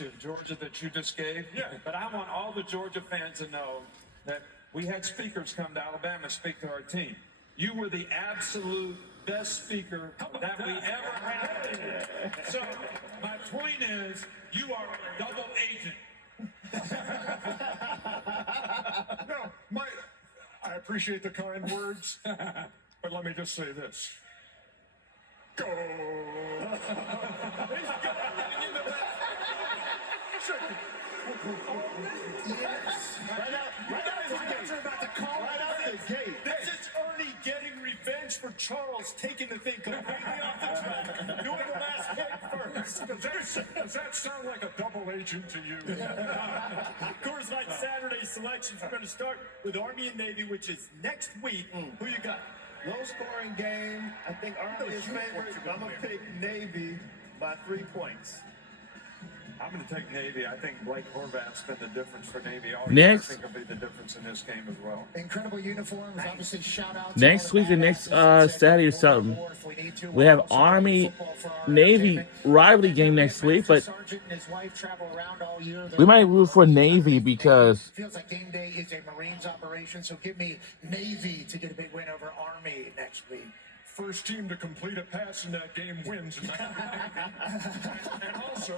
of Georgia that you just gave. Yeah. But I want all the Georgia fans to know that we had speakers come to Alabama speak to our team. You were the absolute best speaker that we ever had. So my point is, you are a double agent. No, I appreciate the kind words, but let me just say this. Go! This is Ernie getting revenge for Charles taking the thing completely off the track, doing the last hit first. Does that sound like a double agent to you? Coors Light Saturday selections. We're going to start with Army and Navy, which is next week. Who you got? Low scoring game. I think Army is favored. I'm going to pick Navy by 3 points. I'm going to take Navy. I think Blake Horvath's been the difference for Navy all year. I Next. think he'll be the difference in this game as well. Incredible uniforms. Obviously, shout out. Next week or next Saturday or something, we have Army Navy rivalry game next week, but we might root for Navy because Feels like game day is a Marines operation, so give me Navy to get a big win over Army next week. First team to complete a pass in that game wins. And also,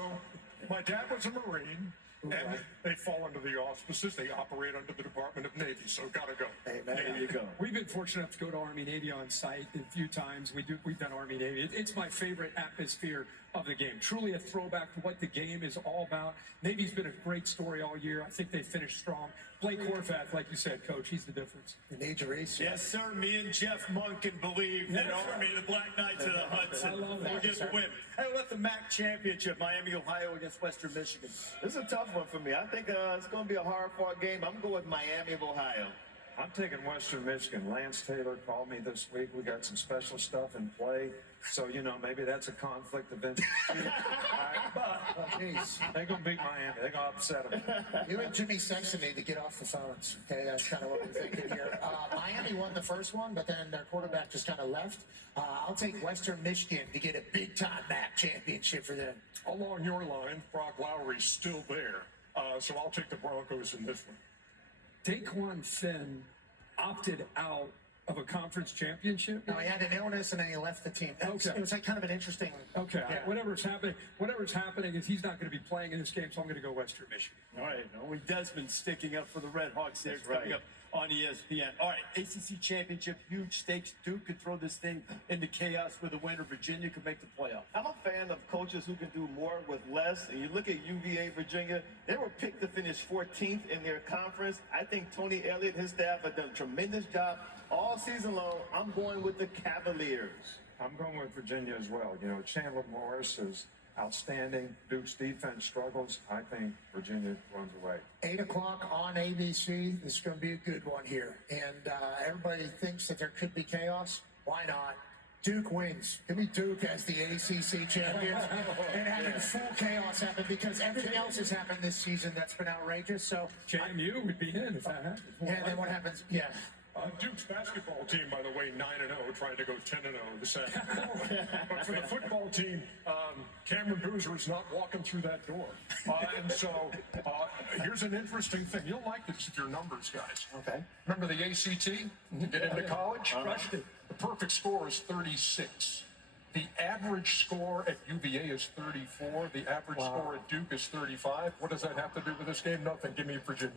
my dad was a Marine, and they fall under the auspices. They operate under the Department of Navy, so gotta go. There you go. We've been fortunate enough to go to Army Navy on site a few times. We've done Army Navy. It's my favorite atmosphere of the game. Truly a throwback to what the game is all about. Navy's been a great story all year. I think they finished strong. Blake Horvath, like you said, Coach, he's the difference. You need your race. Yes, sir. Me and Jeff Monk can believe that Army, the Black Knights of the Hudson, will get the win. Hey, let the MAC championship, Miami, Ohio against Western Michigan. This is a tough one for me. I think it's going to be a hard-fought game. I'm going with Miami of Ohio. I'm taking Western Michigan. Lance Taylor called me this week. We got some special stuff in play. So, maybe that's a conflict of interest. They're going to beat Miami. They're going to upset them. You and Jimmy Sexton need to get off the phones. Okay, that's kind of what we're thinking here. Miami won the first one, but then their quarterback just kind of left. I'll take Western Michigan to get a big-time MAC championship for them. Along your line, Brock Lowry's still there, so I'll take the Broncos in this one. Daquan Finn opted out of a conference championship. No, he had an illness and then he left the team. Okay. It was like kind of an interesting. Okay, Yeah. whatever's happening is he's not going to be playing in this game, so I'm going to go Western Michigan. All right, only Desmond sticking up for the Red Hawks there. It's coming up on ESPN. All right, ACC championship, huge stakes. Duke could throw this thing into chaos with a win, or Virginia could make the playoff. I'm a fan of coaches who can do more with less. And you look at UVA, Virginia, they were picked to finish 14th in their conference. I think Tony Elliott, his staff, have done a tremendous job all season long. I'm going with the Cavaliers. I'm going with Virginia as well. Chandler Morris is outstanding. Duke's defense struggles. I think Virginia runs away. 8 o'clock on ABC. This is going to be a good one here. And everybody thinks that there could be chaos. Why not? Duke wins. Give me Duke as the ACC champions and having full chaos happen because everything else has happened this season that's been outrageous. So, JMU would be in if that happened. and then what happens? Yeah. Duke's basketball team, by the way, 9-0, trying to go 10-0 this afternoon. But for the football team, Cameron Boozer is not walking through that door. And so here's an interesting thing. You'll like this if you're numbers guys. Okay. Remember the ACT to get into college? The perfect score is 36. The average score at UVA is 34. The average score at Duke is 35. What does that have to do with this game? Nothing. Give me Virginia.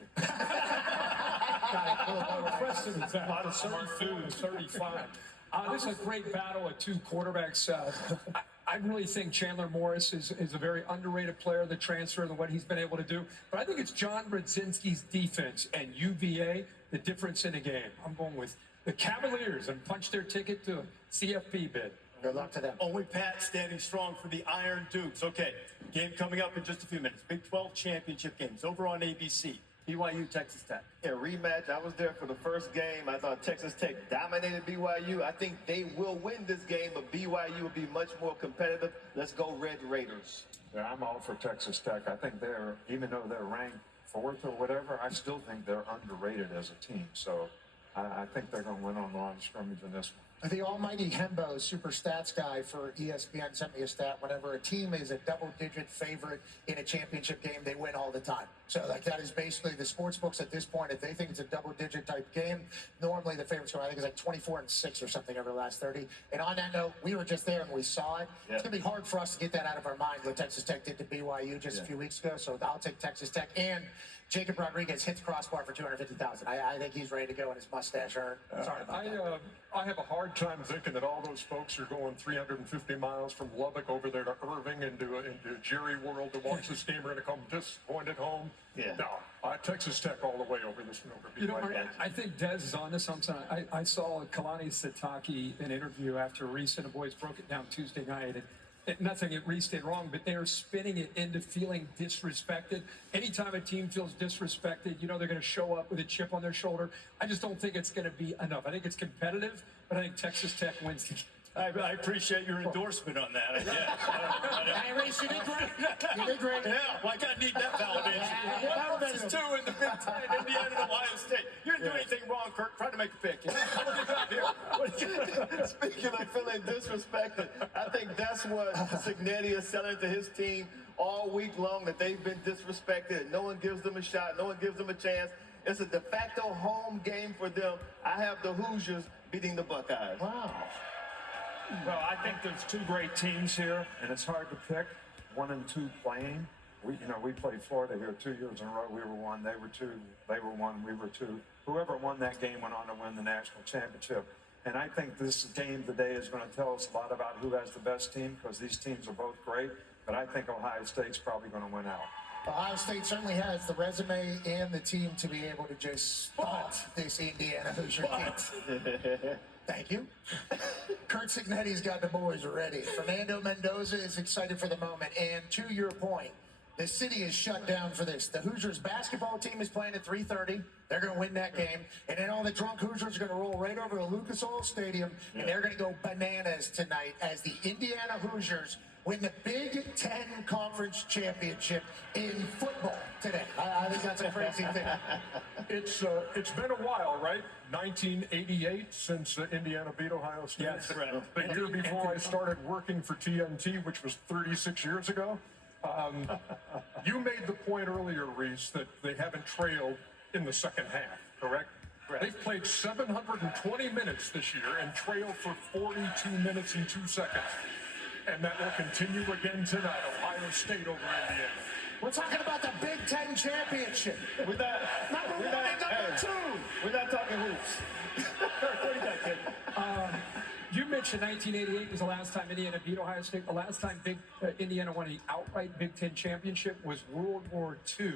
Precedent is that? 34 to 35. This is a great battle of two quarterbacks. I really think Chandler Morris is a very underrated player, the transfer and what he's been able to do. But I think it's John Brodzinski's defense and UVA, the difference in the game. I'm going with the Cavaliers and punch their ticket to a CFP bid. Good luck to them. Only Pat standing strong for the Iron Dukes. Okay, game coming up in just a few minutes. Big 12 championship games over on ABC. BYU, Texas Tech. Yeah, rematch. I was there for the first game. I thought Texas Tech dominated BYU. I think they will win this game, but BYU will be much more competitive. Let's go Red Raiders. Yeah, I'm all for Texas Tech. I think even though they're ranked fourth or whatever, I still think they're underrated as a team. So I think they're going to win on the line of scrimmage in this one. The almighty Hembo, super stats guy for ESPN, sent me a stat. Whenever a team is a double-digit favorite in a championship game, they win all the time. So, like, that is basically the sports books at this point. If they think it's a double-digit type game, normally the favorites go, I think it's like 24-6 or something over the last 30. And on that note, we were just there and we saw it. It's going to be hard for us to get that out of our mind what Texas Tech did to BYU just a few weeks ago. So I'll take Texas Tech. And Jacob Rodriguez hits crossbar for 250,000. I think he's ready to go in his mustache. Sorry about that. I have a hard time thinking that all those folks are going 350 miles from Lubbock over there to Irving into Jerry World to watch this game. Are going to come disappointed home. Yeah. No, Texas Tech all the way over this one over You know, BYU. I think Dez is on to something. I saw Kalani Sitake an interview after Reese and the boys broke it down Tuesday night. And nothing that Reese did wrong, but they're spinning it into feeling disrespected. Anytime a team feels disrespected, you know they're going to show up with a chip on their shoulder. I just don't think it's going to be enough. I think it's competitive, but I think Texas Tech wins the game. I appreciate your endorsement on that. Hey, Reese, you did great. You did great. Yeah, well, I need that validation. That versus 2 in the Big Ten, Indiana and Ohio State. You didn't do anything wrong, Kirk. Try to make a pick. Speaking of feeling disrespected, I think that's what Cignetti is selling to his team all week long, that they've been disrespected. No one gives them a shot. No one gives them a chance. It's a de facto home game for them. I have the Hoosiers beating the Buckeyes. Wow. Well, I think there's two great teams here, and it's hard to pick 1 and 2 playing. We played Florida here 2 years in a row. We were 1, they were 2, they were 1, we were 2. Whoever won that game went on to win the national championship. And I think this game today is going to tell us a lot about who has the best team, because these teams are both great. But I think Ohio State's probably going to win out. Ohio State certainly has the resume and the team to be able to just spot this Indiana Hoosier team. Thank you. Kurt Cignetti's got the boys ready. Fernando Mendoza is excited for the moment. And to your point, the city is shut down for this. The Hoosiers basketball team is playing at 3:30. They're going to win that game. And then all the drunk Hoosiers are going to roll right over to Lucas Oil Stadium, and they're going to go bananas tonight as the Indiana Hoosiers win the Big Ten Conference Championship in football today. I think that's a crazy thing. It's been a while, right? 1988 since Indiana beat Ohio State. Yes, correct. The year before I started working for TNT, which was 36 years ago. You made the point earlier, Reese, that they haven't trailed in the second half, correct? They've played 720 minutes this year and trailed for 42 minutes and 2 seconds. And that will continue again tonight. Ohio State over Indiana. We're talking about the Big Ten Championship. We're not, Number one and number two. We're not talking hoops. What do you got, kid? You mentioned 1988 was the last time Indiana beat Ohio State. The last time Indiana won an outright Big Ten championship was World War II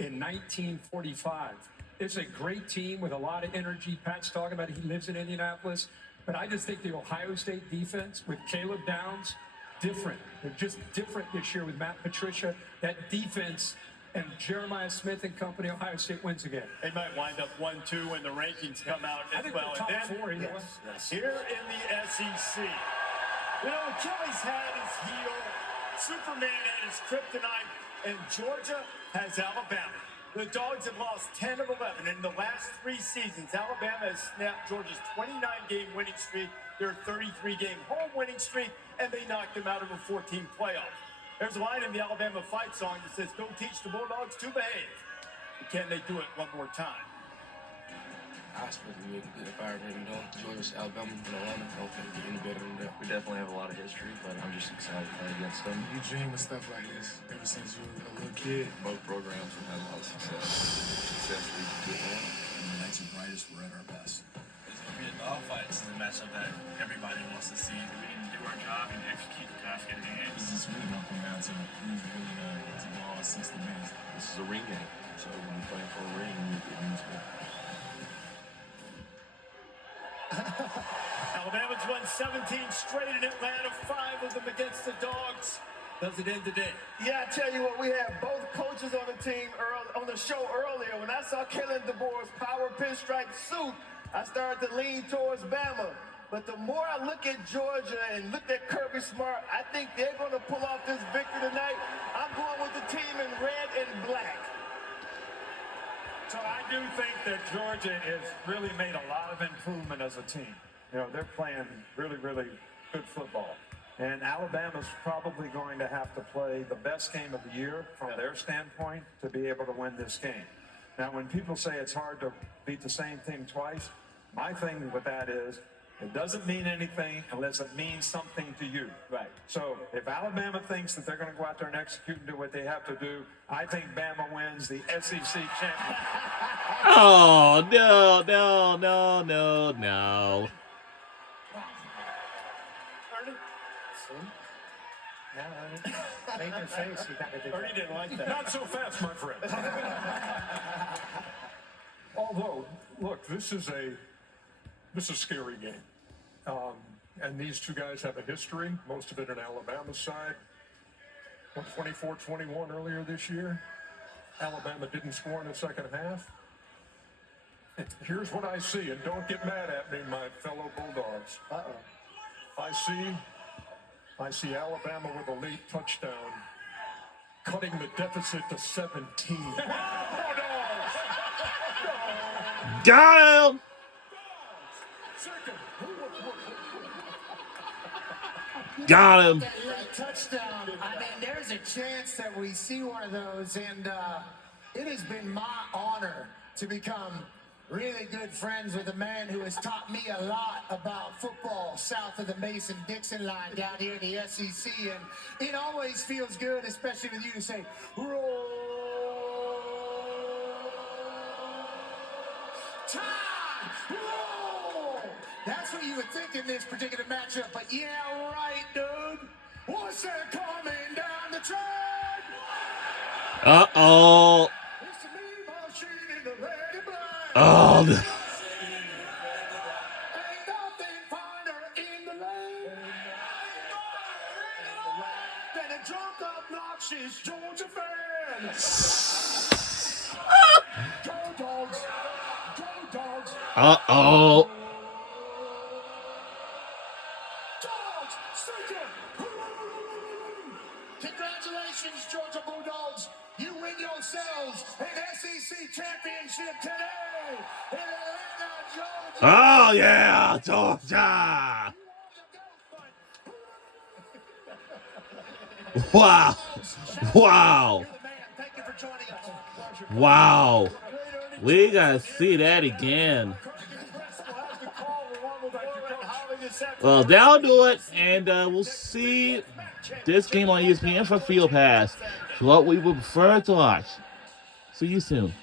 in 1945. It's a great team with a lot of energy. Pat's talking about it. He lives in Indianapolis. But I just think the Ohio State defense with Caleb Downs, different. They're just different this year with Matt Patricia. That defense and Jeremiah Smith and company, Ohio State wins again. They might wind up 1-2 when the rankings come out I as think well. the top And then, four, either yes. Here in the SEC, you know, Achilles had his heel, Superman had his kryptonite, and Georgia has Alabama. The Dogs have lost 10 of 11. In the last 3 seasons, Alabama has snapped Georgia's 29-game winning streak, their 33-game home winning streak, and they knocked them out of a 14 playoff. There's a line in the Alabama fight song that says, "Don't teach the Bulldogs to behave." But can they do it one more time? I expect we make a good environment, Georgia, Alabama, and Atlanta. I don't think we get any better than that. We definitely have a lot of history, but I'm just excited to play against them. You dream of stuff like this ever since you were a little kid. Both programs have had a lot of success. Success leads to good one. When the nights are brightest, we're at our best. It's going to be a dogfight. This is a matchup that everybody wants to see. We need to do our job and execute the task at hand. This is really going to come down to who's really going to get the ball 60 minutes. This is a ring game, so when you're playing for a ring, it means more. Alabama's won 17 straight in Atlanta, 5 of them against the Dogs. Does it end today? Yeah, I tell you what, we had both coaches on the team on the show earlier. When I saw Kalen DeBoer's power pinstripe suit, I started to lean towards Bama. But the more I look at Georgia and look at Kirby Smart, I think they're going to pull off this victory tonight. I'm going with the team in red and black. So I do think that Georgia has really made a lot of improvement as a team. they're playing really, really good football. And Alabama's probably going to have to play the best game of the year from their standpoint to be able to win this game. Now, when people say it's hard to beat the same team twice, my thing with that is it doesn't mean anything unless it means something to you. Right. So if Alabama thinks that they're going to go out there and execute and do what they have to do, I think Bama wins the SEC championship. Oh, no, no, no, no, no. Made your face. You gotta do Ernie didn't like that. Not so fast, my friend. Although, look, this is a scary game. And these two guys have a history, most of it on Alabama's side. 24-21 earlier this year. Alabama didn't score in the second half. Here's what I see, and don't get mad at me, my fellow Bulldogs. I see Alabama with a late touchdown, cutting the deficit to 17. Got him! Got him. that late touchdown. I mean, there's a chance that we see one of those, and it has been my honor to become really good friends with a man who has taught me a lot about football south of the Mason-Dixon line down here in the SEC, and it always feels good, especially with you, to say, roll tide, roll. That's what you would think in this particular matchup, but yeah, right, dude. What's that coming down the track? Uh-oh. It's the mean machine in the red and black. Oh, Ain't nothing finer in the lane than a drunk, obnoxious Georgia fan. Go Dogs! Go Dogs! uh-oh. Dogs! Second! Congratulations, Georgia Bulldogs! You win yourselves an SEC championship today in Atlanta, Georgia! Oh, yeah, Georgia. Wow. Wow. You're the man. Thank you for joining us. Wow. We gotta see that again. Well, that'll do it, and we'll see this game on ESPN for Field Pass. What we would prefer to watch. See you soon.